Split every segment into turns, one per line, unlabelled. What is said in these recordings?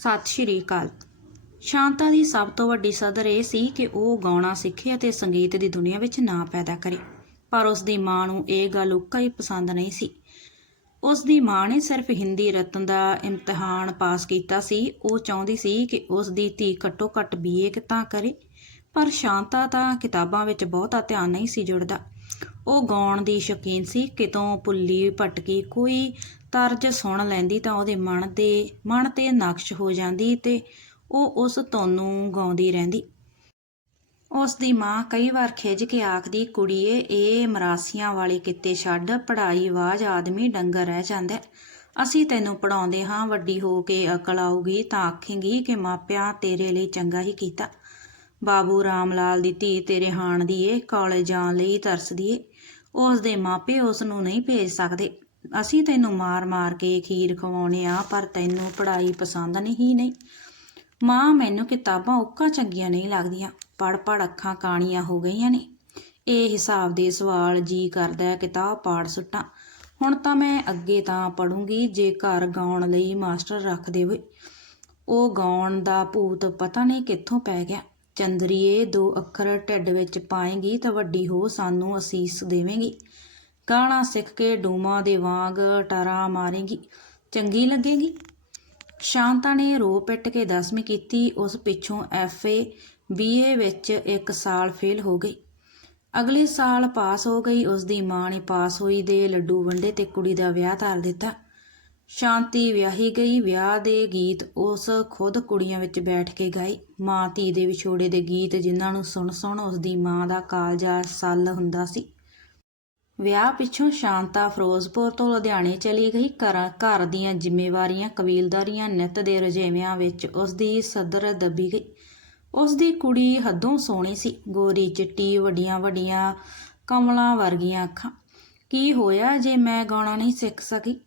ਸਤਿ ਸ਼੍ਰੀ ਅਕਾਲ। ਸ਼ਾਂਤਾ ਦੀ ਸਭ ਤੋਂ ਵੱਡੀ ਸਦਰ ਇਹ ਸੀ ਕਿ ਉਹ ਗਾਉਣਾ ਸਿੱਖੇ ਅਤੇ ਸੰਗੀਤ ਦੀ ਦੁਨੀਆ ਵਿੱਚ ਨਾਂ ਪੈਦਾ ਕਰੇ। ਪਰ ਉਸ ਦੀ ਮਾਂ ਨੂੰ ਇਹ ਗੱਲ ਉੱਕਾ ਹੀ ਪਸੰਦ ਨਹੀਂ ਸੀ। ਉਸ ਦੀ ਮਾਂ ਨੇ ਸਿਰਫ ਹਿੰਦੀ ਰਤਨ ਦਾ ਇਮਤਿਹਾਨ ਪਾਸ ਕੀਤਾ ਸੀ। ਉਹ ਚਾਹੁੰਦੀ ਸੀ ਕਿ ਉਸ ਦੀ ਧੀ ਘੱਟੋ ਘੱਟ ਬੀਏ ਤਾਂ ਕਰੇ, ਪਰ ਸ਼ਾਂਤਾ ਤਾਂ ਕਿਤਾਬਾਂ ਵਿੱਚ ਬਹੁਤਾ ਧਿਆਨ ਨਹੀਂ ਸੀ ਜੁੜਦਾ। ਉਹ ਗਾਉਣ ਦੀ ਸ਼ੌਕੀਨ ਸੀ। ਕਿਤੋਂ ਪੁੱਲੀ ਭਟਕੀ ਕੋਈ ਤਰਜ ਸੁਣ ਲੈਂਦੀ ਤਾਂ ਉਹਦੇ ਮਨ ਦੇ ਮਨ ਤੇ ਨਕਸ਼ ਹੋ ਜਾਂਦੀ ਤੇ ਉਹ ਉਸ ਧੁਨ ਨੂੰ ਗਾਉਂਦੀ ਰਹਿੰਦੀ। ਉਸ ਦੀ ਮਾਂ ਕਈ ਵਾਰ ਖਿੱਝ ਕੇ ਆਖਦੀ, ਕੁੜੀਏ, ਇਹ ਮਰਾਸੀਆਂ ਵਾਲੇ ਕਿੱਤੇ ਛੱਡ, ਪੜ੍ਹਾਈ ਆਵਾਜ਼ ਆਦਮੀ ਡੰਗਰ ਰਹਿ ਜਾਂਦਾ ਅਸੀਂ ਤੈਨੂੰ ਪੜਾਉਂਦੇ ਹਾਂ, ਵੱਡੀ ਹੋ ਕੇ ਅਕਲ ਆਊਗੀ ਤਾਂ ਆਖੇਂਗੀ ਕਿ ਮਾਪਿਆਂ ਤੇਰੇ ਲਈ ਚੰਗਾ ਹੀ ਕੀਤਾ। ਬਾਬੂ ਰਾਮ ਲਾਲ ਦੀ ਧੀ ਤੇਰੇ ਹਾਣ ਦੀ ਏ, ਕਾਲਜ ਜਾਣ ਲਈ ਤਰਸਦੀ ਏ। ਉਸ ਦੇ ਮਾਪੇ ਉਸ ਨੂੰ ਨਹੀਂ ਭੇਜ ਸਕਦੇ। ਅਸੀਂ ਤੈਨੂੰ ਮਾਰ-ਮਾਰ ਕੇ ਖੀਰ ਖਵਾਉਣੇ ਆ, ਪਰ ਤੈਨੂੰ ਪੜ੍ਹਾਈ ਪਸੰਦ ਨਹੀਂ ਨਹੀਂ। ਮਾਂ ਮੈਨੂੰ ਕਿਤਾਬਾਂ ਉੱਕਾ ਚੰਗੀਆਂ ਨਹੀਂ ਲੱਗਦੀਆਂ ਪੜ ਪੜ ਅੱਖਾਂ ਕਾਣੀਆਂ ਹੋ ਗਈਆਂ ਨੇ। ਇਹ ਹਿਸਾਬ ਦੇ ਸਵਾਲ ਜੀ ਕਰਦਾ ਕਿਤਾਬ ਪਾੜ ਸੁੱਟਾਂ। ਹੁਣ ਤਾਂ ਮੈਂ ਅੱਗੇ ਤਾਂ ਪੜੂੰਗੀ ਜੇ ਘਰ ਗਾਉਣ ਲਈ ਮਾਸਟਰ ਰੱਖ ਦੇਵੇ। ਉਹ ਗਾਉਣ ਦਾ ਭੂਤ ਪਤਾ ਨਹੀਂ ਕਿੱਥੋਂ ਪੈ ਗਿਆ। ਚੰਦਰੀਏ ਦੋ ਅੱਖਰ ਢਿੱਡ ਵਿੱਚ ਪਾਏਗੀ ਤਾਂ ਵੱਡੀ ਹੋ ਸਾਨੂੰ ਅਸੀਸ ਦੇਵੇਂਗੀ। ਗਾਣਾ ਸਿੱਖ ਕੇ ਡੂਮਾ ਦੇ ਵਾਂਗ ਟਰਾ ਮਾਰੇਗੀ। ਚੰਗੀ ਲੱਗੇਗੀ? ਸ਼ਾਂਤਾ ਨੇ ਰੋ ਪਿੱਟ ਕੇ 10ਵੀਂ ਕੀਤੀ। ਉਸ ਪਿੱਛੋਂ ਐਫਏ ਬੀਏ ਵਿੱਚ ਇੱਕ ਸਾਲ ਫੇਲ ਹੋ ਗਈ। ਅਗਲੇ ਸਾਲ ਪਾਸ ਹੋ ਗਈ। ਉਸ ਦੀ ਮਾਂ ਨੇ ਪਾਸ ਹੋਈ ਦੇ ਲੱਡੂ ਵੰਡੇ ਤੇ ਕੁੜੀ ਦਾ ਵਿਆਹ ਧਰ ਦਿੱਤਾ। ਸ਼ਾਂਤੀ ਵਿਆਹੀ ਗਈ। ਵਿਆਹ ਦੇ ਗੀਤ ਉਸ ਖੁਦ ਕੁੜੀਆਂ ਵਿੱਚ ਬੈਠ ਕੇ ਗਾਏ ਮਾਂ ਧੀ ਦੇ ਵਿਛੋੜੇ ਦੇ ਗੀਤ ਜਿਨ੍ਹਾਂ ਨੂੰ ਸੁਣ ਸੁਣ ਉਸ ਦੀ ਮਾਂ ਦਾ ਕਾਲਜਾ ਸੱਲ ਹੁੰਦਾ ਸੀ। ਵਿਆਹ ਪਿੱਛੋਂ ਸ਼ਾਂਤਾ ਫਿਰੋਜ਼ਪੁਰ ਤੋਂ ਲੁਧਿਆਣੇ ਚਲੀ ਗਈ। ਘਰ ਘਰ ਦੀਆਂ ਜ਼ਿੰਮੇਵਾਰੀਆਂ ਕਬੀਲਦਾਰੀਆਂ ਨਿੱਤ ਦੇ ਰੁਝੇਵਿਆਂ ਵਿੱਚ ਉਸ ਦੀ ਸਦਰ ਦੱਬੀ ਗਈ। ਉਸ ਦੀ ਕੁੜੀ ਹੱਦੋਂ ਸੋਹਣੀ ਸੀ। ਗੋਰੀ ਚਿੱਟੀ, ਵੱਡੀਆਂ ਵੱਡੀਆਂ ਕਮਲਾਂ ਵਰਗੀਆਂ ਅੱਖਾਂ। ਕੀ ਹੋਇਆ ਜੇ ਮੈਂ ਗਾਉਣਾ ਨਹੀਂ ਸਿੱਖ ਸਕੀ?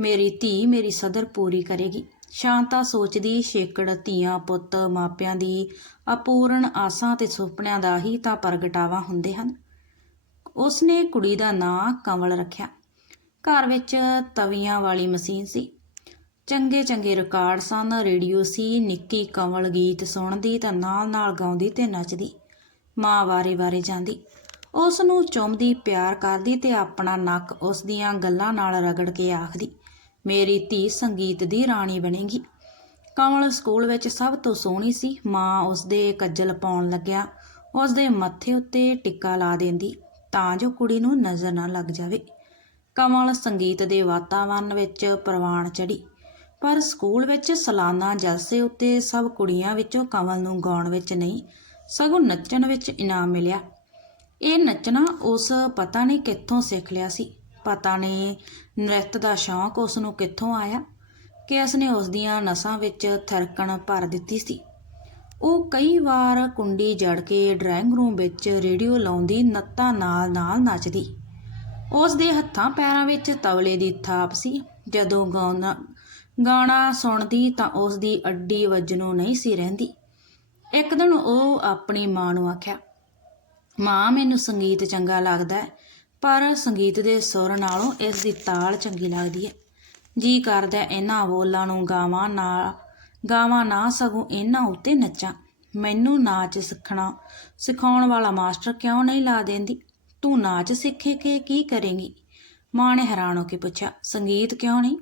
ਮੇਰੀ ਧੀ ਮੇਰੀ ਸਦਰ ਪੂਰੀ ਕਰੇਗੀ। ਸ਼ਾਂਤਾ ਸੋਚਦੀ ਛੇਕੜ ਧੀਆਂ, ਪੁੱਤ, ਮਾਪਿਆਂ ਦੀ ਅਪੂਰਨ ਆਸਾਂ ਤੇ ਸੁਪਨਿਆਂ ਦਾ ਹੀ ਤਾਂ ਪ੍ਰਗਟਾਵਾ ਹੁੰਦੇ ਹਨ। ਉਸਨੇ ਕੁੜੀ ਦਾ ਨਾਂ ਕਮਲ ਰੱਖਿਆ। ਘਰ ਵਿੱਚ ਤਵੀਆਂ ਵਾਲੀ ਮਸ਼ੀਨ ਸੀ। ਚੰਗੇ ਚੰਗੇ ਰਿਕਾਰਡ ਸਨ, ਰੇਡੀਓ ਸੀ, ਨਿੱਕੀ ਕਮਲ ਗੀਤ ਸੁਣਦੀ ਤਾਂ ਨਾਲ ਨਾਲ ਗਾਉਂਦੀ ਤੇ ਨੱਚਦੀ, ਮਾਂ ਵਾਰੇ ਵਾਰੇ ਜਾਂਦੀ। ਉਸ ਨੂੰ ਚੁੰਮਦੀ, ਪਿਆਰ ਕਰਦੀ ਤੇ ਆਪਣਾ ਨੱਕ ਉਸ ਦੀਆਂ ਗੱਲਾਂ ਨਾਲ ਰਗੜ ਕੇ ਆਖਦੀ, ਮੇਰੀ ਧੀ ਸੰਗੀਤ ਦੀ ਰਾਣੀ ਬਣੇਗੀ। ਕਮਲ ਸਕੂਲ ਵਿੱਚ ਸਭ ਤੋਂ ਸੋਹਣੀ ਸੀ। ਮਾਂ ਉਸ ਦੇ ਕੱਜਲ ਪਾਉਣ ਲੱਗਿਆ। ਉਸ ਦੇ ਮੱਥੇ ਉੱਤੇ ਟਿੱਕਾ ਲਾ ਦਿੰਦੀ। ਤਾਂ ਜੋ ਕੁੜੀ ਨੂੰ ਨਜ਼ਰ ਨਾ ਲੱਗ ਜਾਵੇ। ਕਮਲ ਸੰਗੀਤ ਦੇ ਵਾਤਾਵਰਣ ਵਿੱਚ ਪ੍ਰਵਾਨ ਚੜੀ ਪਰ ਸਕੂਲ ਵਿੱਚ ਸਾਲਾਨਾ ਜਲਸੇ ਉੱਤੇ ਸਭ ਕੁੜੀਆਂ ਵਿੱਚੋਂ ਕਮਲ ਨੂੰ ਗਾਉਣ ਵਿੱਚ ਨਹੀਂ, ਸਗੋਂ ਨੱਚਣ ਵਿੱਚ ਇਨਾਮ ਮਿਲਿਆ। ਇਹ ਨੱਚਣਾ ਉਸ ਪਤਾ ਨਹੀਂ ਕਿੱਥੋਂ ਸਿੱਖ ਲਿਆ ਸੀ, ਪਤਾ ਨਹੀਂ ਨ੍ਰਿਤ ਦਾ ਸ਼ੌਂਕ ਉਸ ਨੂੰ ਕਿੱਥੋਂ ਆਇਆ ਕਿ ਉਸਨੇ ਉਸ ਦੀਆਂ ਨਸਾਂ ਵਿੱਚ ਥਰਕਣ ਭਰ ਦਿੱਤੀ ਸੀ। ਉਹ ਕਈ ਵਾਰ ਕੁੰਡੀ ਜੜ ਕੇ ਡਰਾਇੰਗ ਰੂਮ ਵਿੱਚ ਰੇਡੀਓ ਲਾਉਂਦੀ, ਨੱਤਾਂ ਨਾਲ ਨਾਲ ਨੱਚਦੀ। ਉਸ ਦੇ ਹੱਥਾਂ ਪੈਰਾਂ ਵਿੱਚ ਤਵਲੇ ਦੀ ਥਾਪ ਸੀ। ਜਦੋਂ ਗਾਉਣਾ, ਗਾਣਾ ਸੁਣਦੀ ਤਾਂ ਉਸ ਦੀ ਅੱਡੀ ਵੱਜਣੋਂ ਨਹੀਂ ਸੀ ਰਹਿੰਦੀ। ਇੱਕ ਦਿਨ ਉਹ ਆਪਣੀ ਮਾਂ ਨੂੰ ਆਖਿਆ, ਮਾਂ, ਮੈਨੂੰ ਸੰਗੀਤ ਚੰਗਾ ਲੱਗਦਾ ਹੈ, ਪਰ ਸੰਗੀਤ ਦੇ ਸੁਰ ਨਾਲੋਂ ਇਸ ਦੀ ਤਾਲ ਚੰਗੀ ਲੱਗਦੀ ਹੈ। ਜੀ ਕਰਦਾ ਇਹਨਾਂ ਬੋਲਾਂ ਨੂੰ ਗਾਵਾਂ ਨਾਲ ਗਾਵਾਂ ਨਾ ਸਗੋਂ ਇਹਨਾਂ ਉੱਤੇ ਨੱਚਾਂ। ਮੈਨੂੰ ਨਾਚ ਸਿੱਖਣਾ, ਸਿਖਾਉਣ ਵਾਲਾ ਮਾਸਟਰ ਕਿਉਂ ਨਹੀਂ ਲਾ ਦਿੰਦੀ? ਤੂੰ ਨਾਚ ਸਿੱਖੇ ਕੇ ਕੀ ਕਰੇਂਗੀ? ਮਾਂ ਨੇ ਹੈਰਾਨ ਹੋ ਕੇ ਪੁੱਛਿਆ, ਸੰਗੀਤ ਕਿਉਂ ਨਹੀਂ?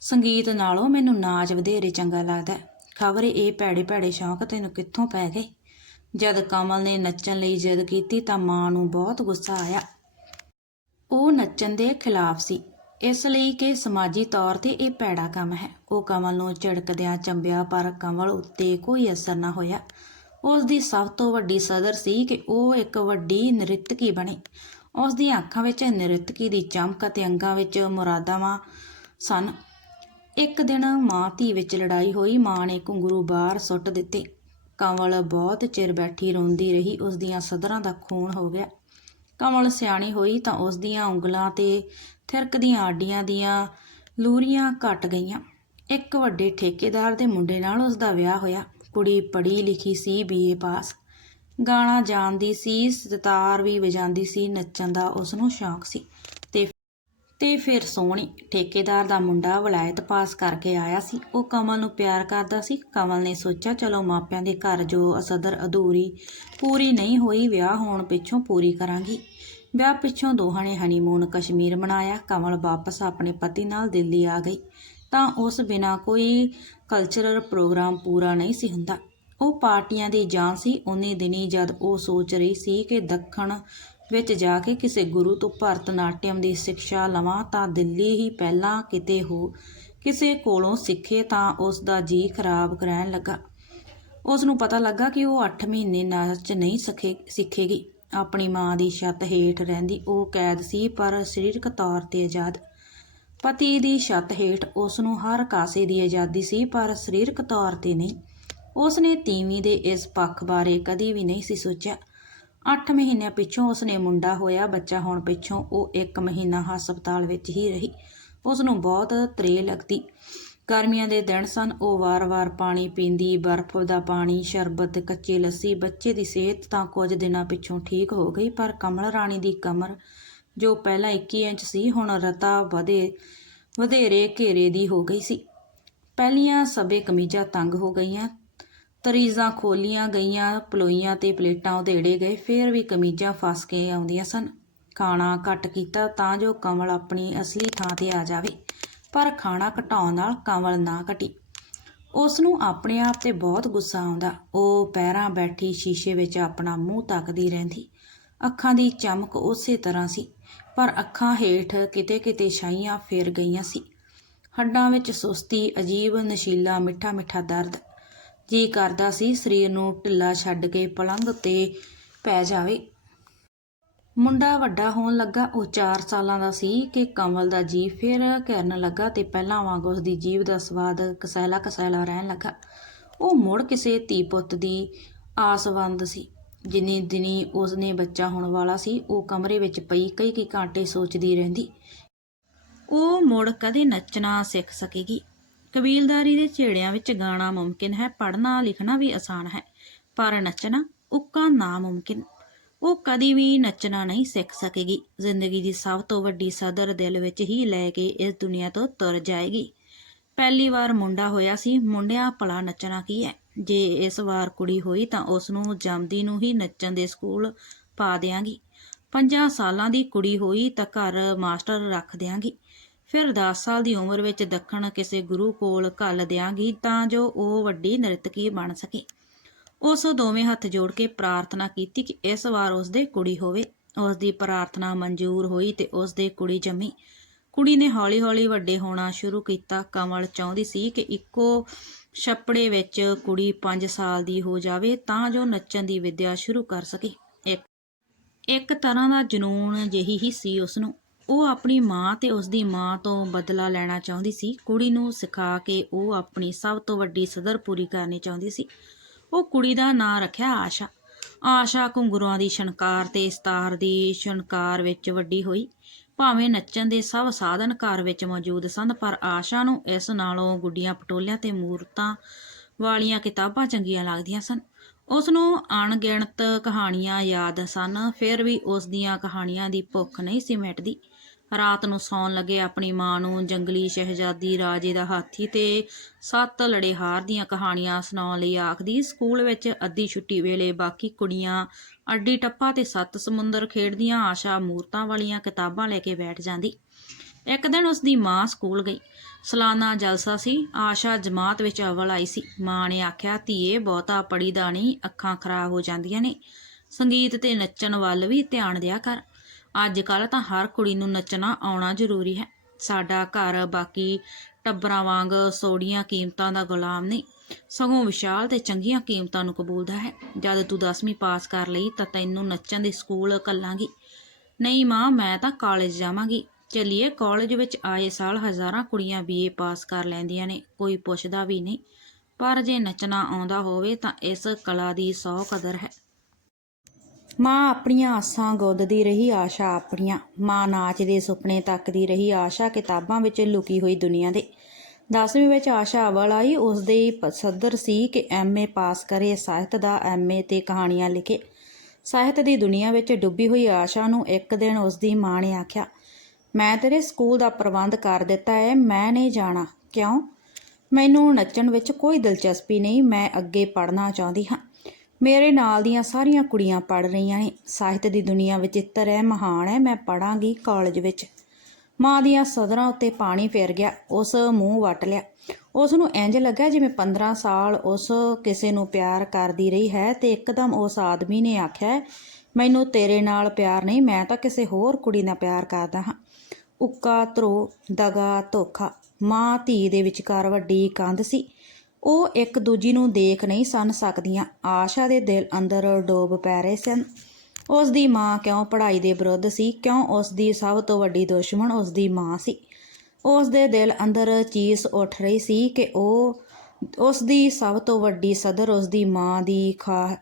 ਸੰਗੀਤ ਨਾਲੋਂ ਮੈਨੂੰ ਨਾਚ ਵਧੇਰੇ ਚੰਗਾ ਲੱਗਦਾ ਹੈ। ਖਬਰੇ ਇਹ ਭੈੜੇ ਭੈੜੇ ਸ਼ੌਂਕ ਤੈਨੂੰ ਕਿੱਥੋਂ ਪੈ ਗਏ? ਜਦ ਕਮਲ ਨੇ ਨੱਚਣ ਲਈ ਜਿੱਦ ਕੀਤੀ ਤਾਂ ਮਾਂ ਨੂੰ ਬਹੁਤ ਗੁੱਸਾ ਆਇਆ। ਉਹ ਨੱਚਣ ਦੇ ਖਿਲਾਫ ਸੀ। ਇਸ ਲਈ ਕਿ ਸਮਾਜੀ ਤੌਰ ਤੇ ਇਹ ਭੈੜਾ ਕੰਮ ਹੈ। ਉਹ ਕਮਲ ਨੂੰ ਝਿੜਕਦਿਆਂ ਚੰਬਿਆ ਪਰ ਕਮਲ ਉੱਤੇ ਕੋਈ ਅਸਰ ਨਾ ਹੋਇਆ। ਉਸ ਦੀ ਸਭ ਤੋਂ ਵੱਡੀ ਸਦਰ ਸੀ ਕਿ ਉਹ ਇੱਕ ਵੱਡੀ ਨ੍ਰਿਤਕੀ ਬਣੀ। ਉਸ ਦੀਆਂ ਅੱਖਾਂ ਵਿੱਚ ਨ੍ਰਿਤਕੀ ਦੀ ਚਮਕ ਅਤੇ ਅੰਗਾਂ ਵਿੱਚ ਮੁਰਾਦਾਵਾਂ ਸਨ। ਇੱਕ ਦਿਨ ਮਾਂ ਧੀ ਵਿੱਚ ਲੜਾਈ ਹੋਈ। ਮਾਂ ਨੇ ਘੁੰਗਰੂ ਬਾਹਰ ਸੁੱਟ ਦਿੱਤੇ। ਕਮਲ ਬਹੁਤ ਚਿਰ ਬੈਠੀ ਰੋਂਦੀ ਰਹੀ। ਉਸ ਦੀਆਂ ਸਦਰਾਂ ਦਾ ਖੂਨ ਹੋ ਗਿਆ। ਕਮਲ ਸਿਆਣੀ ਹੋਈ ਤਾਂ ਉਸ ਦੀਆਂ ਉਂਗਲਾਂ ਤੇ ਥਿਰਕਦੀਆਂ ਆਡੀਆਂ ਦੀਆਂ ਲੂਰੀਆਂ ਘਟ ਗਈਆਂ। ਇੱਕ ਵੱਡੇ ਠੇਕੇਦਾਰ ਦੇ ਮੁੰਡੇ ਨਾਲ ਉਸ ਦਾ ਵਿਆਹ ਹੋਇਆ। ਕੁੜੀ ਪੜ੍ਹੀ ਲਿਖੀ ਸੀ ਬੀਏ ਪਾਸ। ਗਾਣਾ ਜਾਣਦੀ ਸੀ, ਸਿਤਾਰ ਵੀ ਵਜਾਉਂਦੀ ਸੀ, ਨੱਚਣ ਦਾ ਉਸ ਨੂੰ ਸ਼ੌਂਕ ਸੀ। ਤੇ ਤੇ ਫਿਰ ਸੋਹਣੀ ਠੇਕੇਦਾਰ ਦਾ ਮੁੰਡਾ ਵਲਾਇਤ ਪਾਸ ਕਰਕੇ ਆਇਆ ਸੀ। ਉਹ ਕਮਲ ਨੂੰ ਪਿਆਰ ਕਰਦਾ ਸੀ। ਕਮਲ ਨੇ ਸੋਚਿਆ, ਚਲੋ ਮਾਪਿਆਂ ਦੇ ਘਰ ਜੋ ਅਸਦਰ ਅਧੂਰੀ ਪੂਰੀ ਨਹੀਂ ਹੋਈ, ਵਿਆਹ ਹੋਣ ਪਿੱਛੋਂ ਪੂਰੀ ਕਰਾਂਗੀ। ਵਿਆਹ ਪਿੱਛੋਂ ਦੋਹਾਂ ਨੇ ਹਨੀਮੂਨ ਕਸ਼ਮੀਰ ਮਨਾਇਆ। ਕਮਲ ਵਾਪਸ ਆਪਣੇ ਪਤੀ ਨਾਲ ਦਿੱਲੀ ਆ ਗਈ। ਤਾਂ ਉਸ ਬਿਨਾ ਕੋਈ ਕਲਚਰਲ ਪ੍ਰੋਗਰਾਮ ਪੂਰਾ ਨਹੀਂ ਸੀ ਹੁੰਦਾ। ਉਹ ਪਾਰਟੀਆਂ ਦੀ ਜਾਨ ਸੀ। ਉਹਨੇ ਦਿਨੀ ਜਦ ਉਹ ਸੋਚ ਰਹੀ ਸੀ ਕਿ ਦੱਖਣ ਵਿੱਚ ਜਾ ਕੇ ਕਿਸੇ ਗੁਰੂ ਤੋਂ ਭਰਤਨਾਟਿਅਮ ਦੀ ਸਿੱਖਿਆ ਲਵਾਂ, ਤਾਂ ਦਿੱਲੀ ਹੀ ਪਹਿਲਾਂ ਕਿਤੇ ਹੋ ਕਿਸੇ ਕੋਲੋਂ ਸਿੱਖੇ ਤਾਂ ਉਸ ਦਾ ਜੀ ਖਰਾਬ ਰਹਿਣ ਲੱਗਾ। ਉਸ ਨੂੰ ਪਤਾ ਲੱਗਾ ਕਿ ਉਹ 8 ਮਹੀਨੇ ਨਾਚ ਨਹੀਂ ਸਕੇ ਸਿੱਖੇਗੀ। ਆਪਣੀ ਮਾਂ ਦੀ ਛੱਤ ਹੇਠ ਰਹਿੰਦੀ, ਉਹ ਕੈਦ ਸੀ, ਪਰ ਸਰੀਰਕ ਤੌਰ ਤੇ ਆਜ਼ਾਦ। ਪਤੀ ਦੀ ਛੱਤ ਹੇਠ ਉਸ ਨੂੰ ਹਰ ਕਾਸੇ ਦੀ ਆਜ਼ਾਦੀ ਸੀ, ਪਰ ਸਰੀਰਕ ਤੌਰ ਤੇ ਨਹੀਂ। ਉਸ ਨੇ ਤੀਵੀਂ ਦੇ ਇਸ ਪੱਖ ਬਾਰੇ ਕਦੀ ਵੀ ਨਹੀਂ ਸੀ ਸੋਚਿਆ। 8 ਮਹੀਨਿਆਂ ਪਿੱਛੋਂ ਉਸ ਨੇ ਮੁੰਡਾ ਹੋਇਆ, ਬੱਚਾ ਹੋਣ ਪਿੱਛੋਂ ਉਹ 1 ਮਹੀਨਾ ਹਸਪਤਾਲ ਵਿੱਚ ਹੀ ਰਹੀ। ਉਸ ਨੂੰ ਬਹੁਤ ਤਰੇ ਲੱਗਦੀ। ਗਰਮੀਆਂ ਦੇ ਦਿਨ ਸਨ। ਉਹ ਵਾਰ-ਵਾਰ ਪਾਣੀ ਪੀਂਦੀ, ਬਰਫ਼ ਦਾ ਪਾਣੀ, ਸ਼ਰਬਤ, ਕੱਚੀ ਲੱਸੀ, ਬੱਚੇ ਦੀ ਸਿਹਤ ਤਾਂ ਕੁਝ ਦਿਨਾਂ ਪਿੱਛੋਂ ਠੀਕ ਹੋ ਗਈ, ਪਰ ਕਮਲ ਰਾਣੀ ਦੀ ਕਮਰ, ਜੋ ਪਹਿਲਾਂ 21 ਇੰਚ ਸੀ, ਹੁਣ ਰਤਾ ਵਧੇ, ਵਧੇਰੇ ਘੇਰੇ ਦੀ ਹੋ ਗਈ ਸੀ। ਪਹਿਲੀਆਂ ਸਭੇ ਕਮੀਜ਼ਾਂ ਤੰਗ ਹੋ ਗਈਆਂ। ਤਰੀਜ਼ਾਂ ਖੋਲੀਆਂ ਗਈਆਂ, ਪਲੋਈਆਂ ਤੇ ਪਲੇਟਾਂ ਉਧੇੜੇ ਗਏ, ਫੇਰ ਵੀ ਕਮੀਜ਼ਾਂ ਫਸ ਕੇ ਆਉਂਦੀਆਂ ਸਨ। ਖਾਣਾ ਘੱਟ ਕੀਤਾ ਤਾਂ ਜੋ ਕਮਲ ਆਪਣੀ ਅਸਲੀ ਥਾਂ ਤੇ ਆ ਜਾਵੇ। ਪਰ ਖਾਣਾ ਘਟਾਉਣ ਨਾਲ ਕੰਵਲ ਨਾ ਘਟੀ। ਉਸ ਨੂੰ ਆਪਣੇ ਆਪ ਤੇ ਬਹੁਤ ਗੁੱਸਾ ਆਉਂਦਾ। ਉਹ ਪੈਰਾਂ ਬੈਠੀ ਸ਼ੀਸ਼ੇ ਵਿੱਚ ਆਪਣਾ ਮੂੰਹ ਤੱਕਦੀ ਰਹਿੰਦੀ। ਅੱਖਾਂ ਦੀ ਚਮਕ ਉਸੇ ਤਰ੍ਹਾਂ ਸੀ, ਪਰ ਅੱਖਾਂ ਹੇਠ ਕਿਤੇ-ਕਿਤੇ ਛਾਈਆਂ ਫੇਰ ਗਈਆਂ ਸੀ। ਹੱਡਾਂ ਵਿੱਚ ਸੁਸਤੀ, ਅਜੀਬ ਨਸ਼ੀਲਾ ਮਿੱਠਾ ਮਿੱਠਾ ਦਰਦ। ਜੀ ਕਰਦਾ ਸੀ, ਸਰੀਰ ਨੂੰ ਢਿੱਲਾ ਛੱਡ ਕੇ ਪਲੰਘ ਤੇ ਪੈ ਜਾਵੇ। ਮੁੰਡਾ ਵੱਡਾ ਹੋਣ ਲੱਗਾ, ਉਹ 4 ਸਾਲਾਂ ਦਾ ਸੀ ਕਿ ਕਮਲ ਦਾ ਜੀਵ ਫਿਰ ਘਿਰਨ ਲੱਗਾ ਤੇ ਪਹਿਲਾਂ ਵਾਂਗ ਉਸ ਦੀ ਜੀਭ ਦਾ ਸਵਾਦ ਕਸੈਲਾ ਕਸੈਲਾ ਰਹਿਣ ਲੱਗਾ। ਉਹ ਮੁੜ ਕਿਸੇ ਧੀ ਪੁੱਤ ਦੀ ਆਸਵੰਦ ਸੀ। ਜਿੰਨੀ ਦਿਨੀ ਉਸ ਨੇ ਬੱਚਾ ਹੋਣ ਵਾਲਾ ਸੀ, ਉਹ ਕਮਰੇ ਵਿੱਚ ਪਈ ਕਈ ਕਈ ਘੰਟੇ ਸੋਚਦੀ ਰਹਿੰਦੀ। ਉਹ ਮੁੜ ਕਦੇ ਨੱਚਣਾ ਸਿੱਖ ਸਕੇਗੀ। ਕਬੀਲਦਾਰੀ ਦੇ ਝੇੜਿਆਂ ਵਿੱਚ ਗਾਣਾ ਮੁਮਕਿਨ ਹੈ, ਪੜ੍ਹਨਾ ਲਿਖਣਾ ਵੀ ਆਸਾਨ ਹੈ, ਪਰ ਨੱਚਣਾ ਉੱਕਾ ਨਾ ਮੁਮਕਿਨ। ਉਹ ਕਦੀ ਵੀ ਨੱਚਣਾ ਨਹੀਂ ਸਿੱਖ ਸਕੇਗੀ। ਜ਼ਿੰਦਗੀ ਦੀ ਸਭ ਤੋਂ ਵੱਡੀ ਸਦਰ ਦਿਲ ਵਿੱਚ ਹੀ ਲੈ ਕੇ ਇਸ ਦੁਨੀਆ ਤੋਂ ਤੁਰ ਜਾਏਗੀ। ਪਹਿਲੀ ਵਾਰ ਮੁੰਡਾ ਹੋਇਆ ਸੀ, ਮੁੰਡਿਆਂ ਭਲਾ ਨੱਚਣਾ ਕੀ ਹੈ? ਜੇ ਇਸ ਵਾਰ ਕੁੜੀ ਹੋਈ ਤਾਂ ਉਸ ਨੂੰ ਜੰਮਦੀ ਨੂੰ ਹੀ ਨੱਚਣ ਦੇ ਸਕੂਲ ਪਾ ਦਿਆਂਗੀ। ਪੰਜਾਂ ਸਾਲਾਂ ਦੀ ਕੁੜੀ ਹੋਈ ਤਾਂ ਘਰ ਮਾਸਟਰ ਰੱਖ ਦਿਆਂਗੀ। ਫਿਰ 10 ਸਾਲ ਦੀ ਉਮਰ ਵਿੱਚ ਦੱਖਣ ਕਿਸੇ ਗੁਰੂ ਕੋਲ ਘੱਲ ਦਿਆਂਗੀ ਤਾਂ ਜੋ ਉਹ ਵੱਡੀ ਨ੍ਰਿਤਕੀ ਬਣ ਸਕੇ। ਉਸ ਦੋਵੇਂ ਹੱਥ ਜੋੜ ਕੇ ਪ੍ਰਾਰਥਨਾ ਕੀਤੀ ਕਿ ਇਸ ਵਾਰ ਉਸ ਦੇ ਕੁੜੀ ਹੋਵੇ। ਉਸ ਦੀ ਪ੍ਰਾਰਥਨਾ ਮਨਜ਼ੂਰ ਹੋਈ ਤੇ ਉਸ ਦੇ ਕੁੜੀ ਜੰਮੀ। ਕੁੜੀ ਨੇ ਹੌਲੀ-ਹੌਲੀ ਵੱਡੇ ਹੋਣਾ ਸ਼ੁਰੂ ਕੀਤਾ। ਕਮਲ ਚਾਹੁੰਦੀ ਸੀ ਕਿ ਇੱਕੋ ਛੱਪੜੇ ਵਿੱਚ ਕੁੜੀ 5 ਸਾਲ ਦੀ ਹੋ ਜਾਵੇ ਤਾਂ ਜੋ ਨੱਚਣ ਦੀ ਵਿਦਿਆ ਸ਼ੁਰੂ ਕਰ ਸਕੇ। ਇੱਕ ਤਰ੍ਹਾਂ ਦਾ ਜਨੂਨ ਜਿਹੀ ਹੀ ਸੀ ਉਸ ਨੂੰ ਉਹ ਆਪਣੀ ਮਾਂ ਤੇ ਉਸ ਦੀ ਮਾਂ ਤੋਂ ਬਦਲਾ ਲੈਣਾ ਚਾਹੁੰਦੀ ਸੀ। ਕੁੜੀ ਨੂੰ ਸਿਖਾ ਕੇ ਉਹ ਆਪਣੀ ਸਭ ਤੋਂ ਵੱਡੀ ਸਦਰ ਪੂਰੀ ਕਰਨੀ ਚਾਹੁੰਦੀ ਸੀ। ਉਹ ਕੁੜੀ ਦਾ ਨਾਂ ਰੱਖਿਆ ਆਸ਼ਾ। ਆਸ਼ਾ ਘੁੰਗਰੂਆਂ ਦੀ ਛਣਕਾਰ ਤੇ ਸਤਾਰ ਦੀ ਛਣਕਾਰ ਵਿੱਚ ਵੱਡੀ ਹੋਈ। ਭਾਵੇਂ ਨੱਚਣ ਦੇ ਸਭ ਸਾਧਨ ਘਰ ਵਿੱਚ ਮੌਜੂਦ ਸਨ, ਪਰ ਆਸ਼ਾ ਨੂੰ ਇਸ ਨਾਲੋਂ ਗੁੱਡੀਆਂ, ਪਟੋਲਿਆਂ ਤੇ ਮੂਰਤਾਂ ਵਾਲੀਆਂ ਕਿਤਾਬਾਂ ਚੰਗੀਆਂ ਲੱਗਦੀਆਂ ਸਨ। ਉਸ ਨੂੰ ਅਣਗਿਣਤ ਕਹਾਣੀਆਂ ਯਾਦ ਸਨ, ਫਿਰ ਵੀ ਉਸ ਦੀਆਂ ਕਹਾਣੀਆਂ ਦੀ ਭੁੱਖ ਨਹੀਂ ਸੀ ਮਿਟਦੀ। ਰਾਤ ਨੂੰ ਸੌਣ ਲੱਗੇ ਆਪਣੀ ਮਾਂ ਨੂੰ ਜੰਗਲੀ ਸ਼ਹਿਜ਼ਾਦੀ ਰਾਜੇ ਦਾ ਹਾਥੀ ਤੇ ਸੱਤ ਲੜੇਹਾਰ ਦੀਆਂ ਕਹਾਣੀਆਂ ਸੁਣਾਉਣ ਲਈ ਆਖਦੀ, ਸਕੂਲ ਵਿੱਚ ਅੱਧੀ ਛੁੱਟੀ ਵੇਲੇ ਬਾਕੀ ਕੁੜੀਆਂ ਅੱਡੀ ਟੱਪਾ ਤੇ ਸੱਤ ਸਮੁੰਦਰ ਖੇਡਦੀਆਂ ਆਸ਼ਾ ਮੂਰਤਾਂ ਵਾਲੀਆਂ ਕਿਤਾਬਾਂ ਲੈ ਕੇ ਬੈਠ ਜਾਂਦੀ। ਇੱਕ ਦਿਨ ਉਸ ਦੀ ਮਾਂ ਸਕੂਲ ਗਈ। ਸਲਾਨਾ ਜਲਸਾ ਸੀ, ਆਸ਼ਾ ਜਮਾਤ ਵਿੱਚ ਅਵਲ ਆਈ ਸੀ। ਮਾਂ ਨੇ ਆਖਿਆ, ਧੀਏ, ਬਹੁਤਾ ਪੜੀ ਦਾ ਨਹੀਂ ਅੱਖਾਂ ਖਰਾਬ ਹੋ ਜਾਂਦੀਆਂ ਨੇ। ਸੰਗੀਤ ਤੇ ਨੱਚਣ ਵੱਲ ਵੀ ਧਿਆਨ ਦਿਆ ਕਰ। ਅੱਜ ਕੱਲ ਤਾਂ ਹਰ ਕੁੜੀ ਨੂੰ ਨੱਚਣਾ ਆਉਣਾ ਜ਼ਰੂਰੀ ਹੈ। ਸਾਡਾ ਘਰ, ਬਾਕੀ ਟੱਬਰਾਂ ਵਾਂਗ ਸੋੜੀਆਂ ਕੀਮਤਾਂ ਦਾ ਗੁਲਾਮ ਨਹੀਂ। ਸਗੋਂ ਵਿਸ਼ਾਲ ਤੇ ਚੰਗੀਆਂ ਕੀਮਤਾਂ ਨੂੰ ਕਬੂਲਦਾ ਹੈ। ਜਦ ਤੂੰ 10ਵੀਂ ਪਾਸ ਕਰ ਲਈ ਤਾਂ ਤੈਨੂੰ ਨੱਚਣ ਦੇ ਸਕੂਲ ਕੱਲਾਂਗੀ। ਨਹੀਂ ਮਾਂ, ਮੈਂ ਤਾਂ ਕਾਲਜ ਜਾਵਾਂਗੀ। ਚੱਲੀਏ, ਕਾਲਜ ਵਿੱਚ ਆਏ ਸਾਲ ਹਜ਼ਾਰਾਂ ਕੁੜੀਆਂ ਬੀਏ ਪਾਸ ਕਰ ਲੈਂਦੀਆਂ ਨੇ, ਕੋਈ ਪੁੱਛਦਾ ਵੀ ਨਹੀਂ। ਪਰ ਜੇ ਨੱਚਣਾ ਆਉਂਦਾ ਹੋਵੇ ਤਾਂ ਇਸ ਕਲਾ ਦੀ ਸੌ ਕਦਰ ਹੈ। ਮਾਂ ਆਪਣੀਆਂ ਆਸਾਂ ਗੋਦਦੀ ਰਹੀ, ਆਸ਼ਾ ਆਪਣੀਆਂ। ਮਾਂ ਨਾਚ ਦੇ ਸੁਪਨੇ ਤੱਕਦੀ ਰਹੀ, ਆਸ਼ਾ ਕਿਤਾਬਾਂ ਵਿੱਚ ਲੁਕੀ ਹੋਈ ਦੁਨੀਆ ਦੇ। 10ਵੀਂ ਵਿੱਚ ਆਸ਼ਾ ਅਵਲ ਆਈ ਉਸ ਦੇ ਸੱਦਰ ਸੀ ਕਿ ਐਮਏ ਪਾਸ ਕਰੇ, ਸਾਹਿਤ ਦਾ ਐਮਏ ਤੇ ਕਹਾਣੀਆਂ ਲਿਖੇ। ਸਾਹਿਤ ਦੀ ਦੁਨੀਆ ਵਿੱਚ ਡੁੱਬੀ ਹੋਈ ਆਸ਼ਾ ਨੂੰ ਇੱਕ ਦਿਨ ਉਸ ਦੀ ਮਾਂ ਨੇ ਆਖਿਆ, ਮੈਂ ਤੇਰੇ ਸਕੂਲ ਦਾ ਪ੍ਰਬੰਧ ਕਰ ਦਿੱਤਾ ਹੈ ਮੈਂ ਨਹੀਂ ਜਾਣਾ। ਕਿਉਂ? ਮੈਨੂੰ ਨੱਚਣ ਵਿੱਚ ਕੋਈ ਦਿਲਚਸਪੀ ਨਹੀਂ, ਮੈਂ ਅੱਗੇ ਪੜ੍ਹਨਾ ਚਾਹੁੰਦੀ ਹਾਂ। ਮੇਰੇ ਨਾਲ ਦੀਆਂ ਸਾਰੀਆਂ ਕੁੜੀਆਂ ਪੜ੍ਹ ਰਹੀਆਂ ਨੇ। ਸਾਹਿਤ ਦੀ ਦੁਨੀਆ ਵਿਚਿੱਤਰ ਹੈ ਮਹਾਨ ਹੈ, ਮੈਂ ਪੜਾਂਗੀ ਕਾਲਜ ਵਿੱਚ। ਮਾਂ ਦੀਆਂ ਸਦਰਾਂ ਉੱਤੇ ਪਾਣੀ ਫੇਰ ਗਿਆ, ਉਸ ਮੂੰਹ ਵਟ ਲਿਆ। ਉਸ ਨੂੰ ਇੰਜ ਲੱਗਾ ਜਿਵੇਂ 15 ਸਾਲ ਉਸ ਕਿਸੇ ਨੂੰ ਪਿਆਰ ਕਰਦੀ ਰਹੀ ਹੈ ਤੇ ਇੱਕਦਮ ਉਸ ਆਦਮੀ ਨੇ ਆਖਿਆ, ਮੈਨੂੰ ਤੇਰੇ ਨਾਲ ਪਿਆਰ ਨਹੀਂ, ਮੈਂ ਤਾਂ ਕਿਸੇ ਹੋਰ ਕੁੜੀ ਨਾਲ ਪਿਆਰ ਕਰਦਾ ਹਾਂ। ਉੱਕਾ ਧਰੋ, ਦਗਾ ਧੋਖਾ। ਮਾਂ ਧੀ ਦੇ ਵਿਚਕਾਰ ਵੱਡੀ ਕੰਧ ਸੀ। ਉਹ ਇੱਕ ਦੂਜੀ ਨੂੰ ਦੇਖ ਨਹੀਂ ਸਨ ਸਕਦੀਆਂ। ਆਸ਼ਾ ਦੇ ਦਿਲ ਅੰਦਰ ਡੋਬ ਪੈ ਰਹੇ ਸਨ। ਉਸ ਦੀ ਮਾਂ ਕਿਉਂ ਪੜ੍ਹਾਈ ਦੇ ਵਿਰੁੱਧ ਸੀ? ਕਿਉਂ ਉਸ ਦੀ ਸਭ ਤੋਂ ਵੱਡੀ ਦੁਸ਼ਮਣ ਉਸ ਦੀ ਮਾਂ ਸੀ? ਉਸ ਦੇ ਦਿਲ ਅੰਦਰ ਚੀਸ ਉੱਠ ਰਹੀ ਸੀ ਕਿ ਉਹ ਉਸ ਦੀ ਸਭ ਤੋਂ ਵੱਡੀ ਸਦਰ ਉਸ ਦੀ ਮਾਂ ਦੀ ਖਾ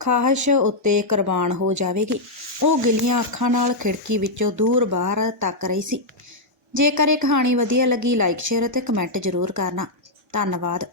ਖਾਹਿਸ਼ ਉੱਤੇ ਕੁਰਬਾਨ ਹੋ ਜਾਵੇਗੀ। ਉਹ ਗਿੱਲੀਆਂ ਅੱਖਾਂ ਨਾਲ ਖਿੜਕੀ ਵਿੱਚੋਂ ਦੂਰ ਬਾਹਰ ਤੱਕ ਰਹੀ ਸੀ। ਜੇਕਰ ਇਹ ਕਹਾਣੀ ਵਧੀਆ ਲੱਗੀ, ਲਾਈਕ, ਸ਼ੇਅਰ ਅਤੇ ਕਮੈਂਟ ਜ਼ਰੂਰ ਕਰਨਾ। ਧੰਨਵਾਦ।